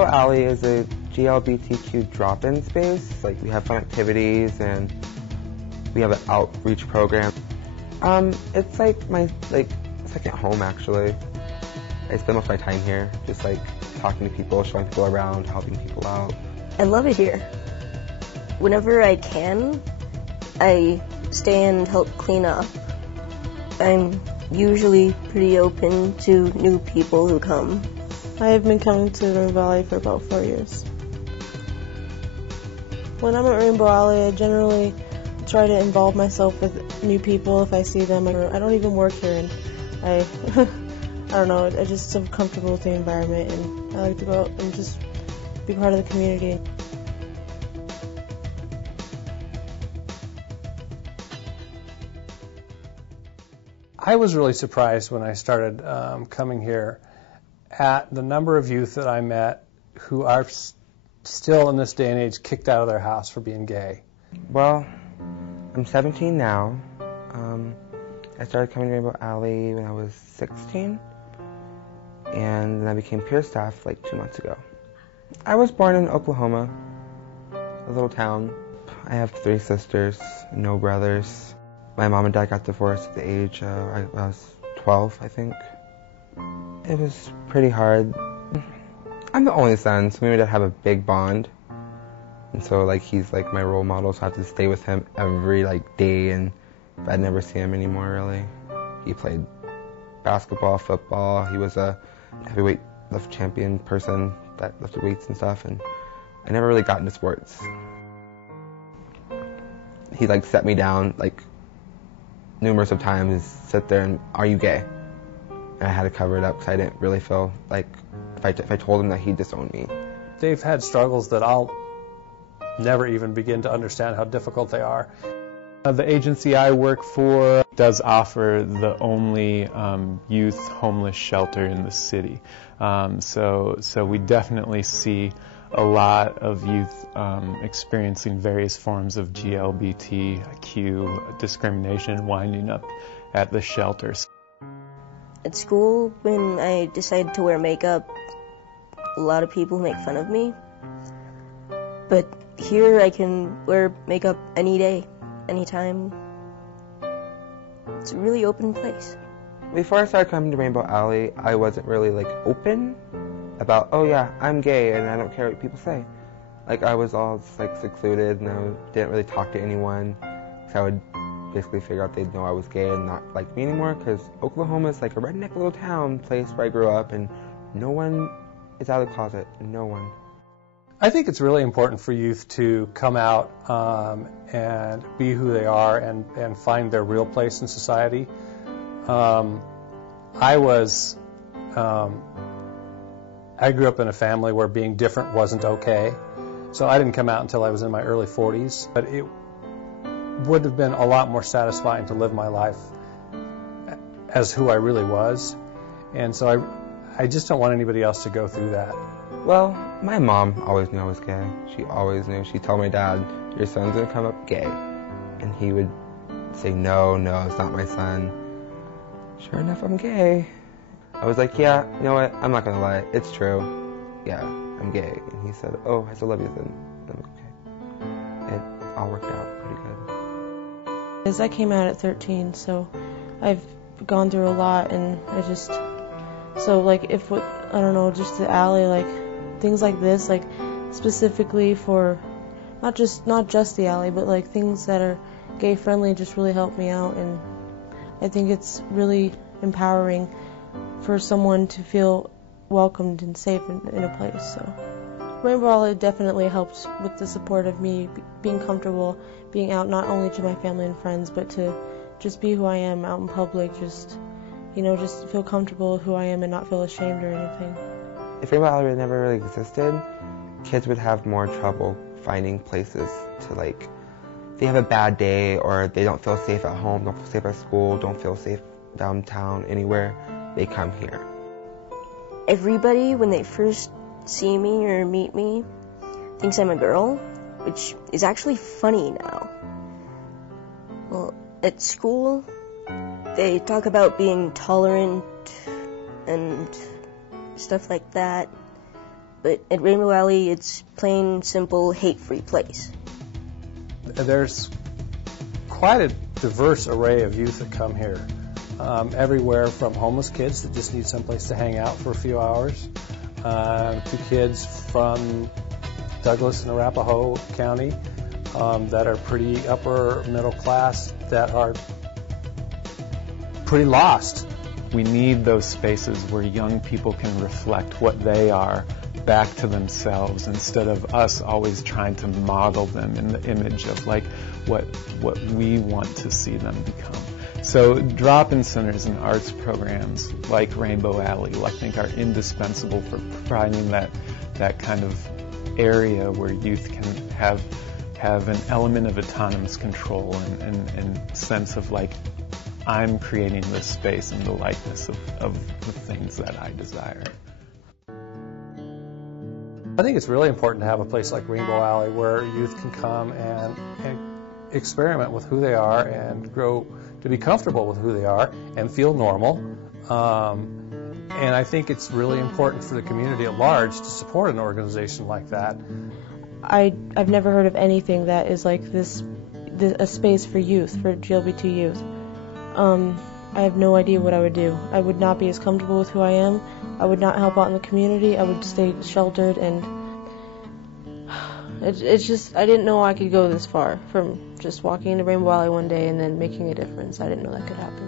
Rainbow Alley is a GLBTQ drop-in space. Like, we have fun activities and we have an outreach program. It's like my second home, actually. I spend most of my time here, just like talking to people, showing people around, helping people out. I love it here. Whenever I can, I stay and help clean up. I'm usually pretty open to new people who come. I've been coming to Rainbow Alley for about 4 years. When I'm at Rainbow Alley, I generally try to involve myself with new people if I see them. I don't even work here, and I don't know, I just am comfortable with the environment, and I like to go out and just be part of the community. I was really surprised when I started coming here at the number of youth that I met who are still in this day and age kicked out of their house for being gay. Well, I'm 17 now. I started coming to Rainbow Alley when I was 16, and then I became peer staff like 2 months ago. I was born in Oklahoma, a little town. I have 3 sisters, no brothers. My mom and dad got divorced at the age I was 12, I think. It was pretty hard. I'm the only son, so me and my dad have a big bond. And so he's like my role model, so I have to stay with him every day, and I'd never see him anymore really. He played basketball, football. He was a heavyweight lift champion person that lifted weights and stuff, and I never really got into sports. He set me down numerous of times, sit there and, are you gay? And I had to cover it up because I didn't really feel like if I told him that, he'd disown me. They've had struggles that I'll never even begin to understand how difficult they are. The agency I work for does offer the only youth homeless shelter in the city. So we definitely see a lot of youth experiencing various forms of GLBTQ discrimination winding up at the shelters. At school, when I decided to wear makeup, a lot of people make fun of me. But here I can wear makeup any day, anytime. It's a really open place. Before I started coming to Rainbow Alley, I wasn't really open about, oh yeah, I'm gay and I don't care what people say. I was all just secluded, and I didn't really talk to anyone. So I would basically figure out they'd know I was gay and not like me anymore, because Oklahoma is like a redneck little town place where I grew up, and no one is out of the closet. No one. I think it's really important for youth to come out and be who they are and find their real place in society. I grew up in a family where being different wasn't okay, so I didn't come out until I was in my early 40s. But it would have been a lot more satisfying to live my life as who I really was, and so I just don't want anybody else to go through that. Well, my mom always knew I was gay. She always knew. She told my dad, your son's going to come up gay. And he would say, no, it's not my son. Sure enough, I'm gay. I was like, yeah, you know what? I'm not going to lie. It's true. Yeah, I'm gay. And he said, oh, I still love you then. I'm okay. It all worked out pretty good. As I came out at 13, so I've gone through a lot, and just the alley, things like this, specifically for not just the alley, but things that are gay friendly just really help me out, and I think it's really empowering for someone to feel welcomed and safe in a place. So Rainbow Alley definitely helped with the support of me being comfortable, being out not only to my family and friends, but to just be who I am out in public, just feel comfortable with who I am and not feel ashamed or anything. If Rainbow Alley never really existed, kids would have more trouble finding places to they have a bad day, or they don't feel safe at home, don't feel safe at school, don't feel safe downtown, anywhere, they come here. Everybody, when they first see me or meet me, thinks I'm a girl, which is actually funny now. Well, at school, they talk about being tolerant and stuff like that, but at Rainbow Alley, it's plain, simple, hate-free place. There's quite a diverse array of youth that come here. Everywhere from homeless kids that just need someplace to hang out for a few hours, to kids from Douglas and Arapahoe County that are pretty upper middle class, that are pretty lost. We need those spaces where young people can reflect what they are back to themselves, instead of us always trying to model them in the image of like what we want to see them become. So drop-in centers and arts programs like Rainbow Alley, I think, are indispensable for providing that kind of area where youth can have an element of autonomous control and sense of like, I'm creating this space in the likeness of the things that I desire. I think it's really important to have a place like Rainbow Alley where youth can come and experiment with who they are and grow to be comfortable with who they are and feel normal. And I think it's really important for the community at large to support an organization like that. I've never heard of anything that is like this a space for youth, for GLBT youth. I have no idea what I would do. I would not be as comfortable with who I am. I would not help out in the community. I would stay sheltered, and it's just, I didn't know I could go this far from just walking into Rainbow Valley one day and then making a difference. I didn't know that could happen.